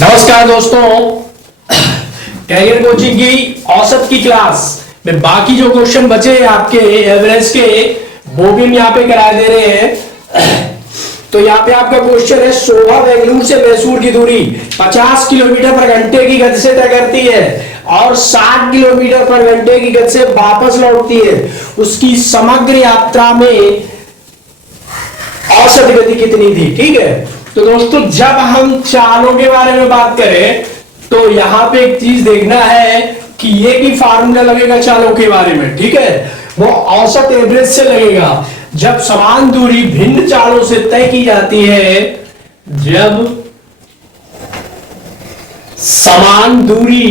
नमस्कार दोस्तों, career coaching की औसत की क्लास में बाकी जो क्वेश्चन बचे हैं आपके एवरेज के, वो भी हम यहाँ पे करा दे रहे हैं। तो यहाँ पे आपका क्वेश्चन है, शोभा बेंगलुरु से मैसूर की दूरी 50 किलोमीटर पर घंटे की गति से तय करती है और 60 किलोमीटर पर घंटे की गति से वापस लौटती है। उसकी समग्र यात्रा में औसत गति कितनी थी? ठीक है, तो दोस्तों जब हम चालों के बारे में बात करें तो यहां पे एक चीज देखना है कि ये भी फार्मूला लगेगा चालों के बारे में। ठीक है, वो औसत एवरेज से लगेगा। जब समान दूरी भिन्न चालों से तय की जाती है, जब समान दूरी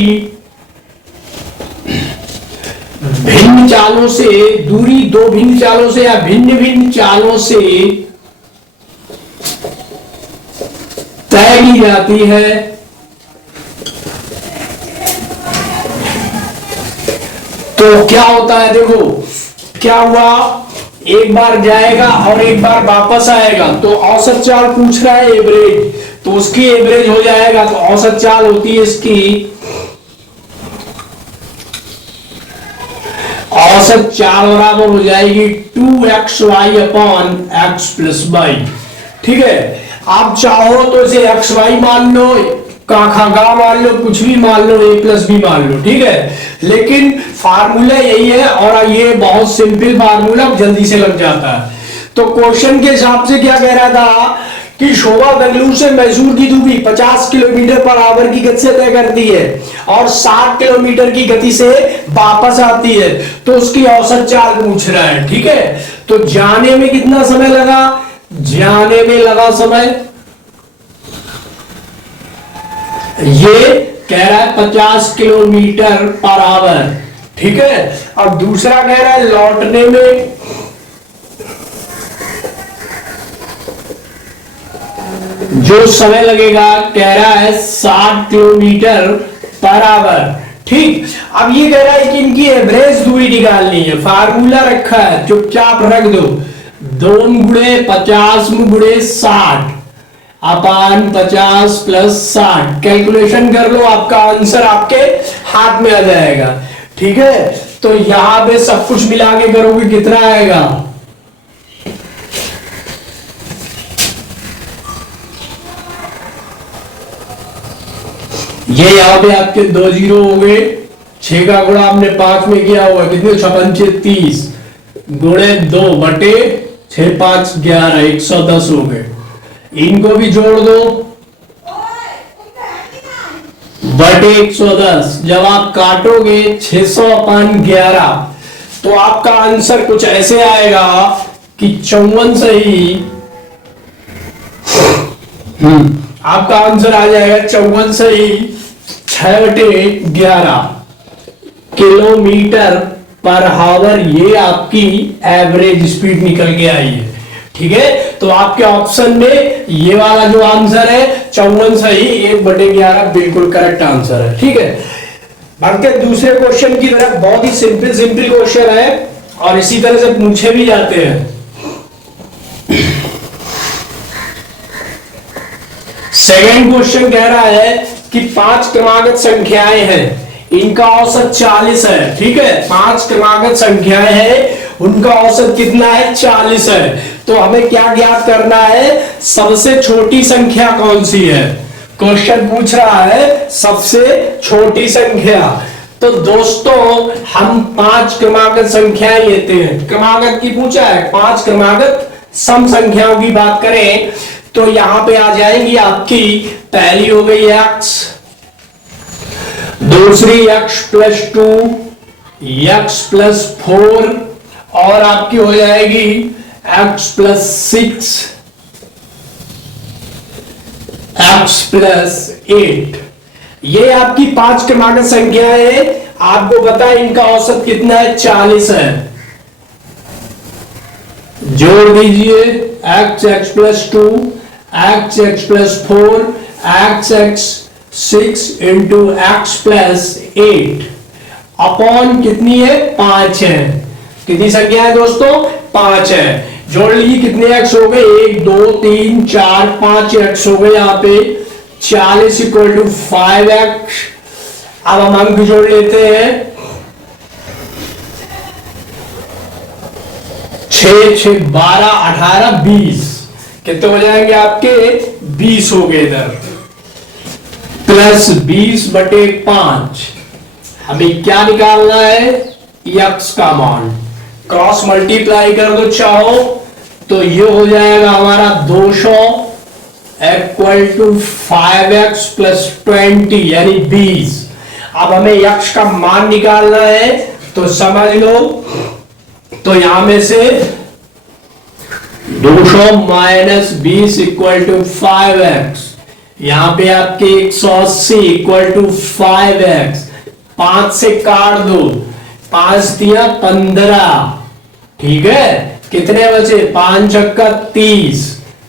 भिन्न चालों से, दूरी दो भिन्न चालों से या भिन्न भिन्न चालों से तय की जाती है, तो क्या होता है? देखो क्या हुआ, एक बार जाएगा और एक बार वापस आएगा, तो औसत चाल पूछ रहा है एवरेज, तो उसकी एवरेज हो जाएगा। तो औसत चाल होती है इसकी, औसत चाल बराबर हो जाएगी 2xy upon x plus Y. ठीक है, आप चाहो तो इसे एक्स वाई मान लो, का मान लो, कुछ भी मान लो, a प्लस बी मान लो। ठीक है, लेकिन फार्मूला यही है और ये बहुत सिंपल फार्मूला, जल्दी से लग जाता है। तो क्वेश्चन के हिसाब से क्या कह रहा था कि शोभा बेंगलुरु से मैसूर की दूरी 50 किलोमीटर पर आवर की गति से तय करती है और 60 किलोमीटर की गति से वापस आती है, तो उसकी औसत चाल पूछ रहा है। ठीक है, तो जाने में कितना समय लगा? जाने में लगा समय, ये कह रहा है 50 किलोमीटर पर आवर। ठीक है, और दूसरा कह रहा है लौटने में जो समय लगेगा, कह रहा है 60 किलोमीटर पर आवर। ठीक, अब ये कह रहा है कि इनकी एवरेज दूरी निकालनी है। फार्मूला रखा है, चुपचाप रख दो, 2 गुणे 50 गुणे 60 अपान 50 प्लस 60। कैलकुलेशन कर लो, आपका आंसर आपके हाथ में आ जाएगा। ठीक है, तो यहां पे सब कुछ मिला के करोगे कितना आएगा? ये यहां पे आपके 2 जीरो हो गए, 6 का गुणा हमने 5 में किया हुआ, कितने? 56 30 गुणे 2 बटे 6 5 11, 110 हो गए। इनको भी जोड़ दो, बटे 110। जब आप काटोगे 600 अपान 11, तो आपका आंसर कुछ ऐसे आएगा कि 54 सही, आपका आंसर आ जाएगा 54 सही 6/11 किलोमीटर पर हावर। ये आपकी एवरेज स्पीड निकल के आई है। ठीक है, तो आपके ऑप्शन में ये वाला जो आंसर है 54 सही, 1/11 बिल्कुल करेक्ट आंसर है। ठीक है, बढ़ते दूसरे क्वेश्चन की तरफ। बहुत ही सिंपल क्वेश्चन है और इसी तरह से पूछे भी जाते हैं। सेकंड क्वेश्चन कह रहा है कि 5 क्रमागत संख्याएं हैं, इनका औसत 40 है। ठीक है, 5 क्रमागत संख्याएं हैं, उनका औसत कितना है? 40 है। तो हमें क्या ज्ञात करना है? सबसे छोटी संख्या कौन सी है? क्वेश्चन पूछ रहा है सबसे छोटी संख्या। तो दोस्तों हम 5 क्रमागत संख्याएं लेते हैं। क्रमागत की पूछा है, 5 क्रमागत सम संख्याओं की बात करें तो यहां पे आ जाएगी आपकी, पहली हो गई x, दूसरी x प्लस 2, x प्लस 4 और आपकी हो जाएगी x प्लस 6, x प्लस 8। ये आपकी 5 क्रमागत संख्या है। आपको पता है इनका औसत कितना है? 40 है। जोड़ दीजिए, x plus 2, x plus 4, x 6 into x plus 8 upon कितनी है? 5 है। कितनी संख्या है दोस्तों? 5 है। जोड़ लीजिए, कितने x हो गए? 1 2 3 4 5 x हो गए यहाँ पे। 40 इक्वल टू 5x। अब हम अंक जोड़ लेते हैं, 6 6 12 18 20, कितने हो जाएंगे आपके? 20 हो गए इधर, प्लस 20/5। हमें क्या निकालना है? x का मान। क्रॉस मल्टीप्लाई कर दो चाहो तो ये हो जाएगा हमारा 200 इक्वल टू 5x प्लस 20 यानी 20। अब हमें x का मान निकालना है तो समझ लो, तो यहां में से 200 माइनस 20 इक्वल टू 5x, यहां पे आपके 180 इक्वल टू 5x। 5 से काट दो, 5 दिया 15, ठीक है। कितने बचे? 5 छक्का 30,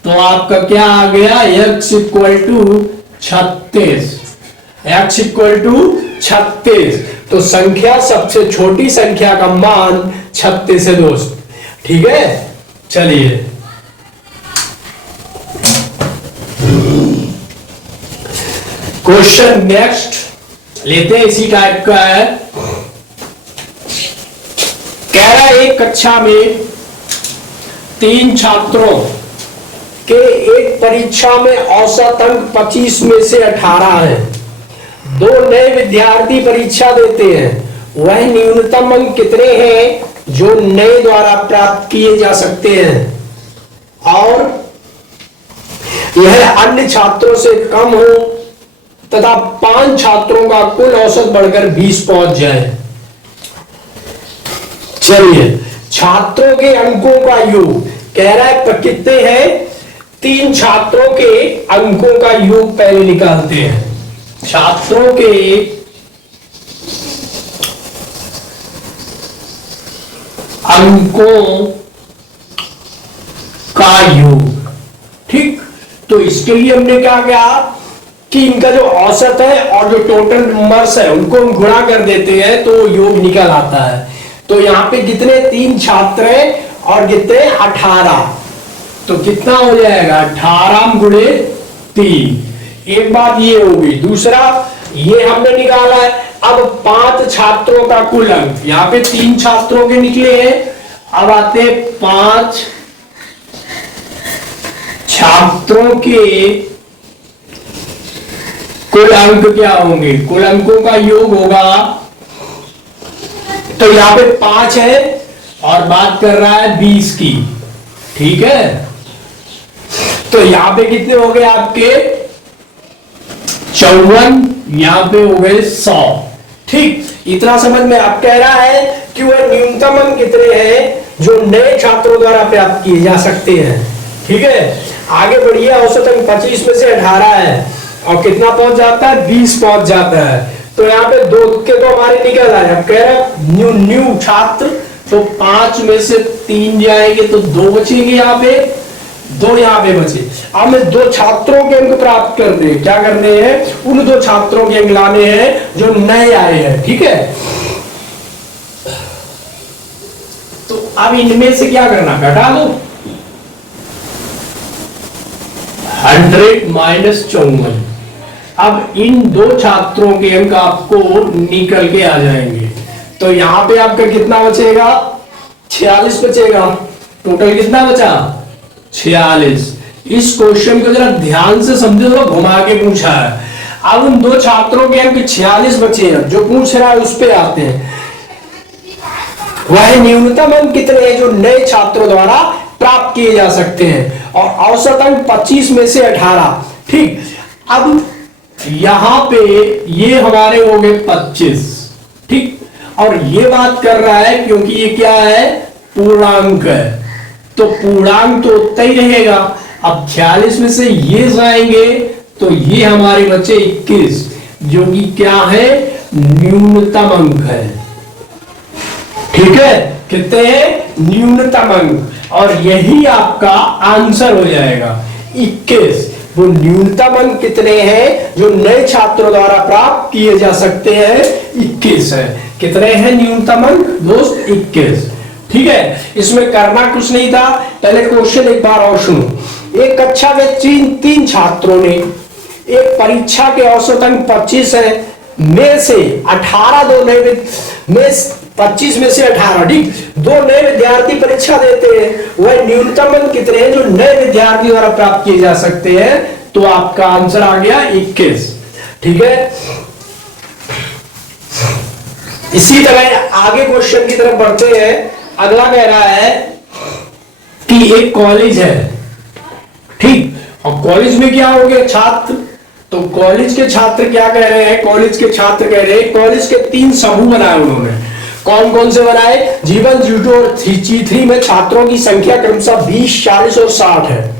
तो आपका क्या आ गया? x equal to 36। x equal to 36, तो संख्या सबसे छोटी संख्या का मान 36 है दोस्त, ठीक है। चलिए क्वेश्चन नेक्स्ट लेते हैं, इसी टाइप का है। कह रहा है एक कक्षा में 3 छात्रों के एक परीक्षा में औसत अंक 25 में से 18 है। 2 नए विद्यार्थी परीक्षा देते हैं, वह न्यूनतम अंक कितने हैं जो नए द्वारा प्राप्त किए जा सकते हैं, और यह अन्य छात्रों से कम हो तथा 5 छात्रों का कुल औसत बढ़कर 20 पहुंच जाए। चलिए, छात्रों के अंकों का योग कह रहा है कितने हैं? 3 छात्रों के अंकों का योग पहले निकालते हैं। छात्रों के अंकों का योग, ठीक। तो इसके लिए हमने क्या किया कि इनका जो औसत है और जो टोटल नंबर्स है उनको हम गुणा कर देते हैं तो योग निकल आता है। तो यहां पे कितने? 3 छात्र हैं और कितने? 18, तो कितना हो जाएगा? 18 गुणे 3। एक बात ये होगी। दूसरा, ये हमने निकाला है। अब 5 छात्रों का कुल अंक, यहां पे 3 छात्रों के निकले हैं, अब आते 5 छात्रों के कुल अंक क्या होंगे? कुल अंकों का योग होगा, तो यहां पे 5 है और बात कर रहा है 20 की, ठीक है। तो यहां पे कितने हो गए आपके? 54, यहां पे हो गए 100, ठीक। इतना समझ में आप कह रहा है कि वह न्यूनतम अंक कितने हैं जो नए छात्रों द्वारा प्राप्त किए जा सकते हैं, ठीक है। आगे बढ़िए, औसत अंक 25 में से 18 है और कितना पहुंच जाता है? 20 पहुंच जाता है। तो यहाँ पे 2 के तो हमारे निकल आए। अब कह रहे न्यू छात्र, तो 5 में से 3 जाएंगे तो 2 बचेंगे, यहाँ पे 2 यहाँ पे बचे। अब हमें 2 छात्रों के अंक प्राप्त करने हैं। क्या करने हैं? उन 2 छात्रों के अंक लाने हैं जो नए आए हैं, ठीक है। तो अब इनमें से क्या करना? घटा दो। 100 माइनस 54। अब इन 2 छात्रों के अंक आपको निकल के आ जाएंगे, तो यहां पे आपका कितना बचेगा? 46 बचेगा। टोटल कितना बचा? 46। इस क्वेश्चन को जरा ध्यान से समझो, थोड़ा घुमा के पूछा है। अब उन 2 छात्रों के अंक 46 बचे हैं, जो पूछ रहा है उस पे आते हैं। वह न्यूनतम अंक कितने हैं जो नए छात्रों द्वारा प्राप्त किए जा सकते हैं, और औसत अंक 25 में से 18, ठीक। अब यहां पे ये हमारे हो गए 25, ठीक। और ये बात कर रहा है क्योंकि ये क्या है? पूर्णांक है, तो पूर्णांक तो उतना ही रहेगा। अब 46 में से ये जाएंगे तो ये हमारे बचे 21, जो कि क्या है? न्यूनतम अंक है, ठीक है। कितने हैं? न्यूनतम अंक, और यही आपका आंसर हो जाएगा 21। वो न्यूनतम अंक कितने हैं जो नए छात्रों द्वारा प्राप्त किए जा सकते हैं? 21 है। कितने हैं न्यूनतम अंक दोस्त? 21, ठीक है। इसमें करना कुछ नहीं था। पहले क्वेश्चन एक बार और सुनो। एक कक्षा में 3 छात्रों ने एक परीक्षा के औसत अंक 25 है, में से 18 दो नए में 25 में से 18, ठीक, दो नए विद्यार्थी परीक्षा देते हैं, वह न्यूनतम अंक कितने हैं जो नए विद्यार्थी द्वारा प्राप्त किए जा सकते हैं? तो आपका आंसर आ गया 21, ठीक है। इसी तरह आगे क्वेश्चन की तरफ बढ़ते हैं। अगला कह रहा है कि एक कॉलेज है, ठीक, और कॉलेज में क्या हो गया? छात्र। तो कॉलेज के छात्र क्या कह रहे हैं? कॉलेज के छात्र कह रहे हैं कॉलेज के 3 समूह बनाए उन्होंने। कौन कौन से बनाए? G1, G2 और G3 में छात्रों की संख्या क्रमशः 20, 40 और 60 है।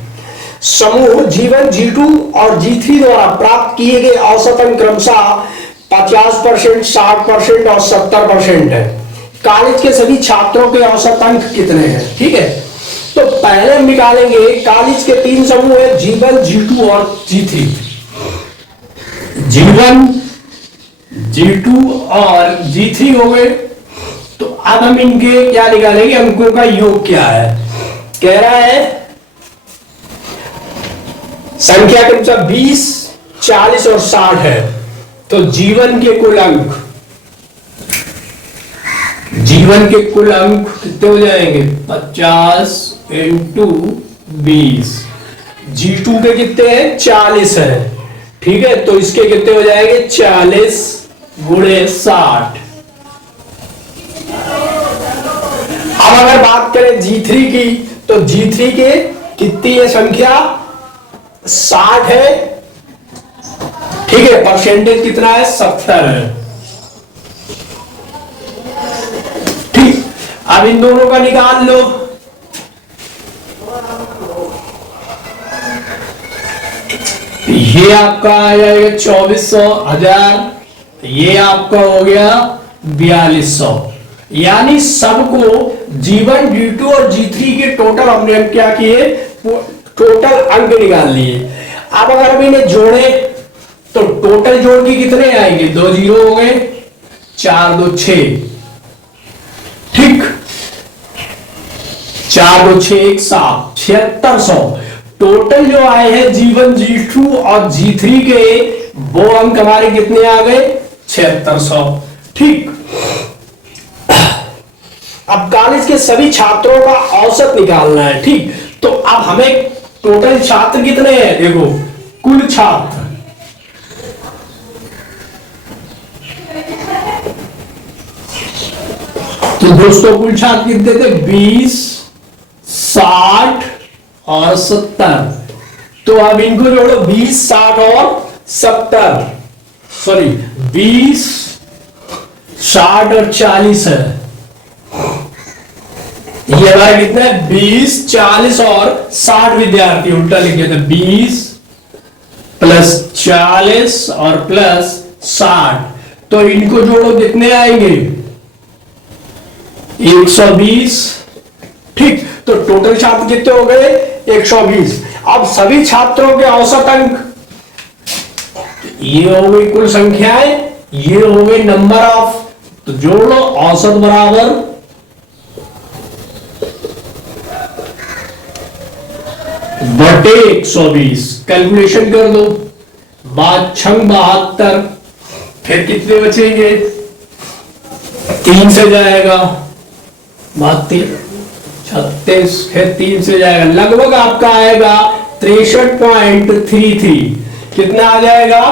समूह G1, G2 और G3 द्वारा प्राप्त किए गए औसत अंक क्रमशः 50%, 60% और 70% है। कॉलेज के सभी छात्रों के औसत अंक कितने हैं? ठीक है, तो पहले हम निकालेंगे कॉलेज के 3 समूह है, G1, G2 और G3। G1, G2 और G3 हो गए। तो अब हम इनके क्या निकालेंगे? अंकों का योग क्या है? कह रहा है संख्या क्रमशः 20, 40 और 60 है। तो G1 के कुल अंक, G1 के कुल अंक कितने हो जाएंगे? 50 इंटू 20। G2 के कितने हैं? 40 है, ठीक है, तो इसके कितने हो जाएंगे? 40 गुणे 60। अब अगर बात करें G3 की, तो G3 के कितनी है संख्या? 60 है, ठीक है, परसेंटेज कितना है? 70 है, ठीक। अब इन दोनों का निकाल लो। ये आपका आ जाएगा 2400, 1000, ये आपका हो गया 4200। यानी सबको G1, G2 और G3 के टोटल हमने क्या किए? टोटल अंक निकाल लिए। अब अगर हम इन्हें जोड़े तो टोटल जोड़ के कितने आएंगे? 2 0 हो गए, 4 2 6, ठीक, 4 2 6 1 7, 7600 टोटल जो आए हैं G1, G2 और G3 के, वो अंक हमारे कितने आ गए? 7600, ठीक। अब कॉलेज के सभी छात्रों का औसत निकालना है, ठीक। तो अब हमें टोटल छात्र कितने हैं? देखो, कुल छात्र, तो दोस्तों कुल छात्र कितने थे? 20, 60 और 70। तो अब इनको जोड़ो, 20, 60 और 70, सॉरी 20, 60 और 40 है। ये हमारा कितना है? 20, 40 और 60 विद्यार्थी, उल्टा लिखे थे, 20 प्लस 40 और प्लस 60। तो इनको जोड़ो, कितने आएंगे? 120, ठीक। तो टोटल छात्र कितने हो गए? 120। अब सभी छात्रों के औसत अंक, ये हो गई कुल संख्याएं, ये हो गई नंबर ऑफ, तो जोड़ लो, औसत बराबर बटे 120। कैलकुलेशन कर दो, 72, फिर कितने बचेंगे? 3 से जाएगा, 32, 36, फिर 3 से जाएगा, लगभग आपका आएगा 63.33। कितना आ जाएगा?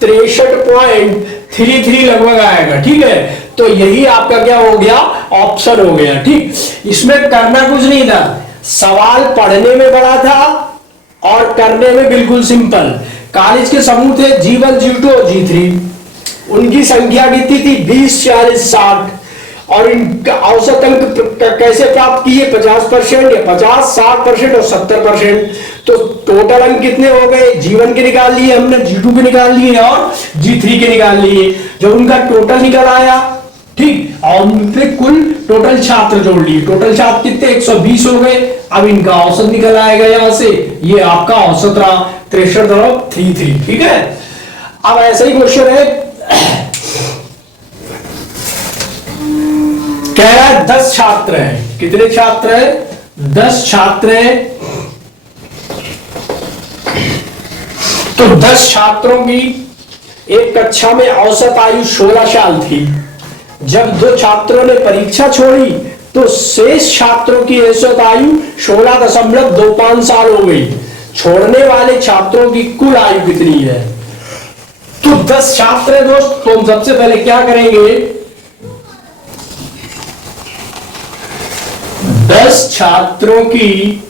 63.33 लगभग आएगा, ठीक है। तो यही आपका क्या हो गया? ऑप्शन हो गया, ठीक। इसमें करना कुछ नहीं था, सवाल पढ़ने में बड़ा था और करने में बिल्कुल सिंपल। कॉलेज के समूह थे G1, G2 और G3, उनकी संख्या कितनी थी? 20, 40, 60, और इनका औसत अंक कैसे प्राप्त किए? 50% या 50, 60% और 70%। तो टोटल अंक कितने हो गए? G1 के निकाल लिए हमने, G2 के निकाल लिए और G3 के निकाल लिए। जब उनका टोटल निकल आया, ठीक, और उनके कुल टोटल छात्र जोड़ लिए, टोटल छात्र कितने? 120 हो गए। अब इनका औसत निकल आएगा यहां से, ये आपका औसत रहा 63.33, ठीक है। अब ऐसा ही क्वेश्चन है, कह रहा है 10 छात्र हैं। कितने छात्र हैं? 10 छात्र हैं। तो 10 छात्रों की एक कक्षा में औसत आयु 16 साल थी। जब 2 छात्रों ने परीक्षा छोड़ी तो शेष छात्रों की औसत आयु 16.25 साल हो गई। छोड़ने वाले छात्रों की कुल आयु कितनी है? तो 10 छात्र है दोस्त, तो हम सबसे पहले क्या करेंगे, 10 छात्रों की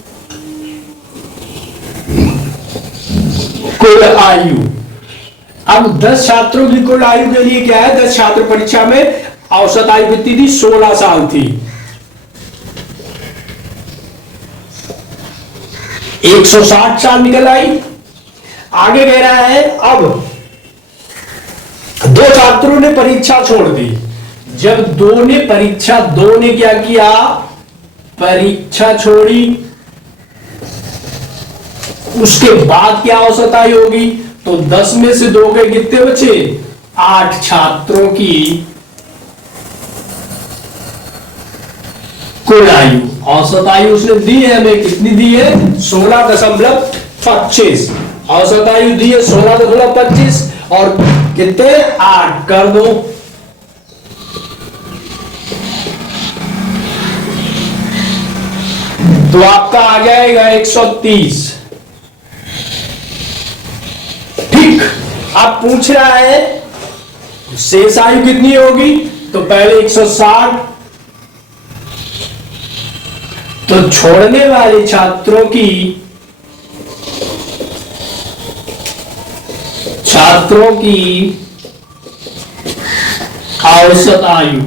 कुल आयु। अब 10 छात्रों की कुल आयु के लिए क्या है, 10 छात्र परीक्षा में औसत आयु कितनी थी, 16 साल थी। 160 साल निकल आई। आगे कह रहा है अब 2 छात्रों ने परीक्षा छोड़ दी। जब 2 ने क्या किया, परीक्षा छोड़ी, उसके बाद क्या औसत आयु होगी, तो 10 में से 2 के कितने बचे, 8 छात्रों की कुल आयु। औसत आयु उसने दी है हमें, कितनी दी है, 16.25। औसत आयु दी है 16.25 और कितने, 8 कर दो। तो आपका आ जाएगा 130। ठीक, आप पूछ रहा है शेष आयु कितनी होगी, तो पहले 160, तो छोड़ने वाले छात्रों की औसत आयु,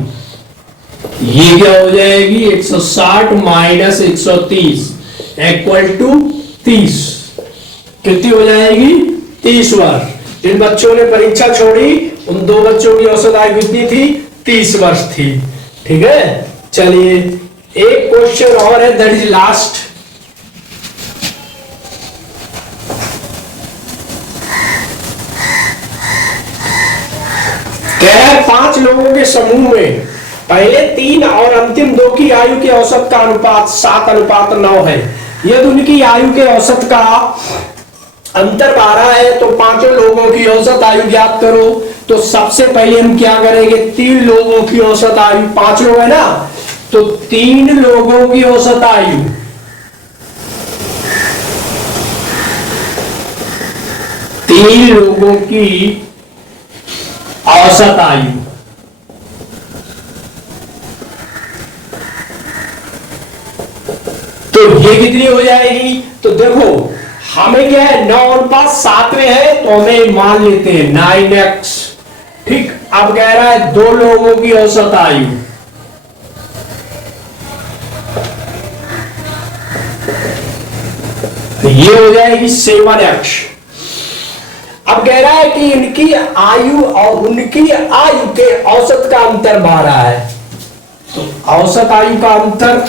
ये क्या हो जाएगी, 160 माइनस 130 इक्वल टू 30। कितनी हो जाएगी, 30 वर्ष। जिन बच्चों ने परीक्षा छोड़ी उन 2 बच्चों की औसत आयु कितनी थी, 30 वर्ष थी। ठीक है, चलिए एक क्वेश्चन और है, दैट इज लास्ट। कह रहा है 5 लोगों के समूह में पहले 3 और अंतिम 2 की आयु के औसत का अनुपात 7:9 है। यदि उनकी आयु के औसत का अंतर 12 है तो 5 लोगों की औसत आयु ज्ञात करो। तो सबसे पहले हम क्या करेंगे, 3 लोगों की औसत आयु, 5 लोग है ना, तो 3 लोगों की औसत आयु, औसत आयु तो ये कितनी हो जाएगी, तो देखो हमें क्या है, 9:7 में है तो हमें मान लेते हैं 9x। ठीक, अब कह रहा है 2 लोगों की औसत आयु, तो ये हो जाएगी 7x। अब कह रहा है कि इनकी आयु और उनकी आयु के औसत का अंतर 12 है, तो औसत आयु का अंतर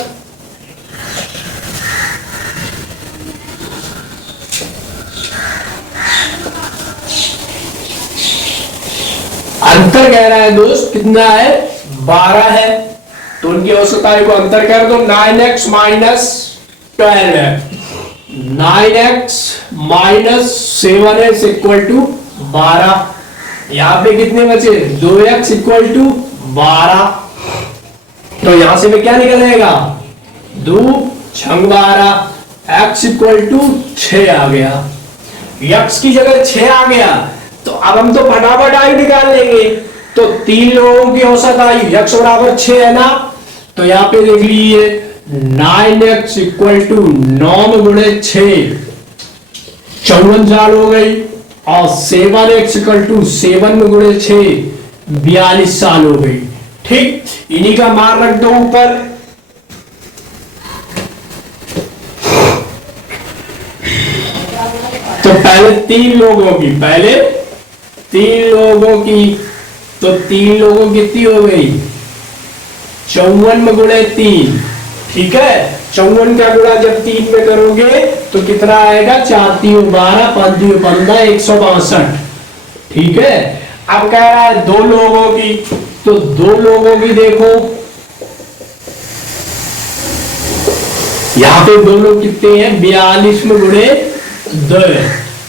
कह रहा है दोस्त कितना है, 12 है। तो उनकी औसत आयु को अंतर कर दो, 9x माइनस 12 है, 9x minus 7x equal to 12। यहां पे कितने बचे, 2x इक्वल टू 12। तो यहां से में क्या निकलेगा, 2 छंग 12, x इक्वल टू 6 आ गया। x की जगह 6 आ गया, तो अब हम तो फटाफट आयु निकाल लेंगे। तो 3 लोगों की औसत आयु x बराबर 6 है ना, तो यहां पे देख लीजिए 9x इक्वल टू 9 गुणे 6 54 साल हो गई, और 7x इक्वल टू 7 गुणे 6 42 साल हो गई। ठीक, इन्हीं का मान रख दो ऊपर। तो पहले 3 लोगों की, तो 3 लोगों की कितनी हो गई, 54 गुणे 3। ठीक है, 54 का गुणा जब 3 में करोगे तो कितना आएगा, 4 3 12 5 2 15 162। ठीक है, अब कह रहा है 2 लोगों की, तो 2 लोगों की देखो यहां पे 2 लोग कितने हैं, 42 में गुणे 2।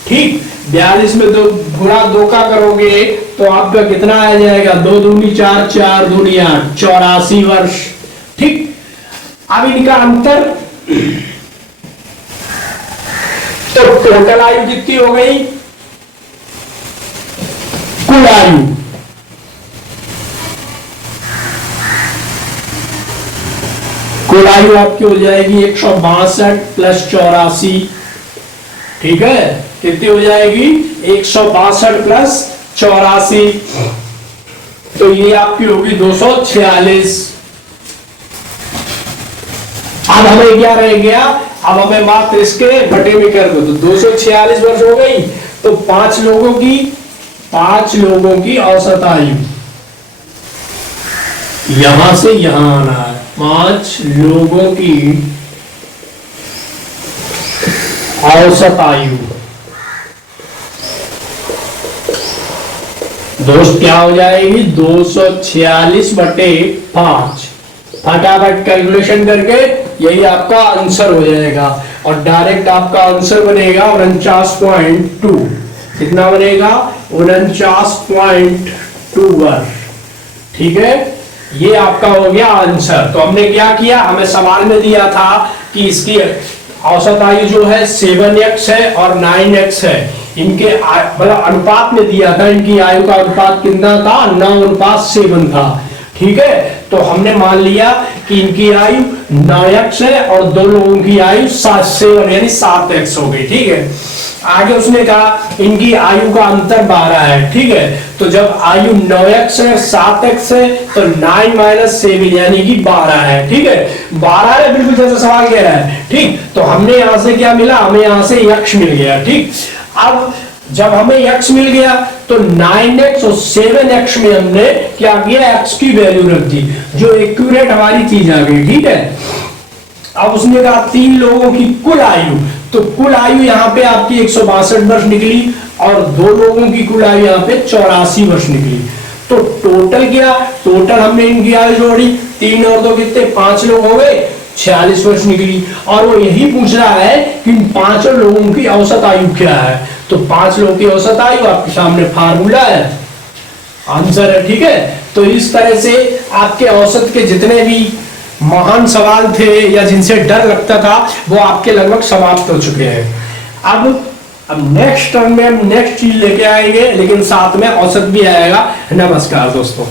ठीक, 42 में दो गुणा 2 का करोगे तो आपका कितना आ जाएगा, 2 दूनी 4, 4 दूनी 8, 84 वर्ष। ठीक, अब इनका अंतर, तो टोटल आयु कितनी हो गई, कुल आयु, कुल आयु आपकी हो जाएगी 162 प्लस 84। ठीक है, कितनी हो जाएगी, 162 प्लस 84, तो ये आपकी होगी 246। अब हमें क्या रह गया, अब हमें मात्र इसके बटे में कर दो, तो 246 वर्ष हो गई। तो 5 लोगों की औसत आयु, यहां से यहां आना है, 5 लोगों की औसत आयु। दोस्त क्या हो जाएगी, 246 बटे 5, फटाफट कैलकुलेशन करके यही आपका आंसर हो जाएगा, और डायरेक्ट आपका आंसर बनेगा 49.2। कितना बनेगा, 49.2 वर्ष। ठीक है, ये आपका हो गया आंसर। तो हमने क्या किया, हमें सवाल में दिया था कि इसकी औसत आयु जो है 7x है और 9x है, इनके मतलब अनुपात में दिया था, इनकी आयु का अनुपात कितना था, 9:7 था। ठीक है, तो हमने मान लिया कि इनकी आयु 9x है और 2 लोगों की आयु 7 यानी 7x हो गई। ठीक है, आगे उसने कहा इनकी आयु का अंतर 12 है। ठीक है, तो जब आयु 9x है 7x है तो 9 - 7 यानी कि 12 है। ठीक है, 12 है, बिल्कुल जैसा सवाल कह रहा है। ठीक, तो हमने यहां से क्या मिला, हमें यहां से x मिल गया। ठीक, अब जब हमें x मिल गया तो 9x और 7x में हमने क्या किया, x की वैल्यू रख दी, जो एक्यूरेट हमारी चीज आ गई। ठीक है, अब उसने कहा 3 लोगों की कुल आयु, तो कुल आयु यहाँ पे आपकी 162 वर्ष निकली और 2 लोगों की कुल आयु यहाँ पे 84 वर्ष निकली। तो टोटल क्या, टोटल हमने इनकी आयु जोड़ी, 3 और 2 कितने, 5 लोग हो गए, 46 वर्ष निकली। और वो यही पूछ रहा है कि 5 लोगों की औसत आयु क्या है, तो 5 लोगों की औसत आयु आपके सामने फार्मूला है, आंसर है। ठीक है, तो इस तरह से आपके औसत के जितने भी महान सवाल थे या जिनसे डर लगता था वो आपके लगभग समाप्त हो चुके हैं। अब नेक्स्ट टर्म में हम नेक्स्ट चीज लेके आएंगे, लेकिन साथ में औसत भी आएगा। नमस्कार दोस्तों।